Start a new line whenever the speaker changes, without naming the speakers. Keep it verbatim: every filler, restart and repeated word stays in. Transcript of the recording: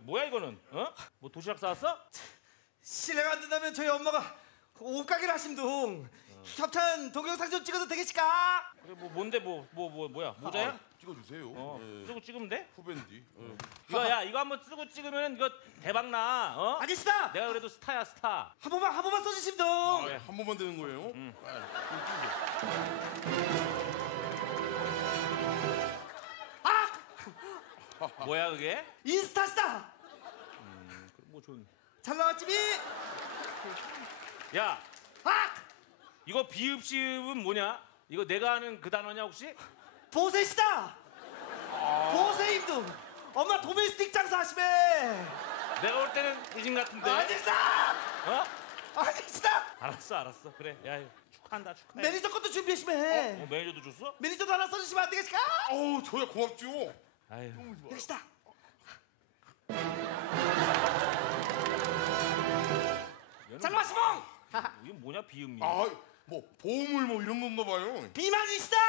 뭐야 이거는? 어? 뭐 도시락 싸왔어?
실례가 안 된다면 저희 엄마가 옷가게를 하심둥. 어. 협찬 동영상 좀 찍어도 되겠을까?
그래 뭐 뭔데 뭐 뭐 뭐 뭐, 야 모자야?
아, 찍어주세요.
어
네.
쓰고 찍으면 돼?
후배인데. 어.
이거 야 이거 한번 쓰고 찍으면 이거 대박 나. 어?
알겠습니다.
내가 그래도 스타야 스타.
한 번만 한 번만 써주심둥.
아, 네. 한 번만 되는 거예요?
응.
아!
뭐야 그게?
인스타스타.
음, 뭐 좋은.
잘 나왔지미?
야
아!
이거 비읍시읍은 뭐냐? 이거 내가 아는 그 단어냐 혹시?
보세시다. 아. 보세임둥. 엄마 도메스틱 장사 하시매.
내가 볼 때는 의심 같은데.
아니시다.
어?
아니시다.
알았어 알았어 그래 야 축하한다 축하해.
매니저 것도 준비하시매.
어, 매니저도 줬어?
매니저도 하나 써주시면 안 되겠을까?
어우, 저야 고맙죠.
아유.
여기시다. 잘 마시몽.
이게 뭐냐 비음이.
아, 뭐 보물 뭐 이런 건가 봐요.
비만이시다.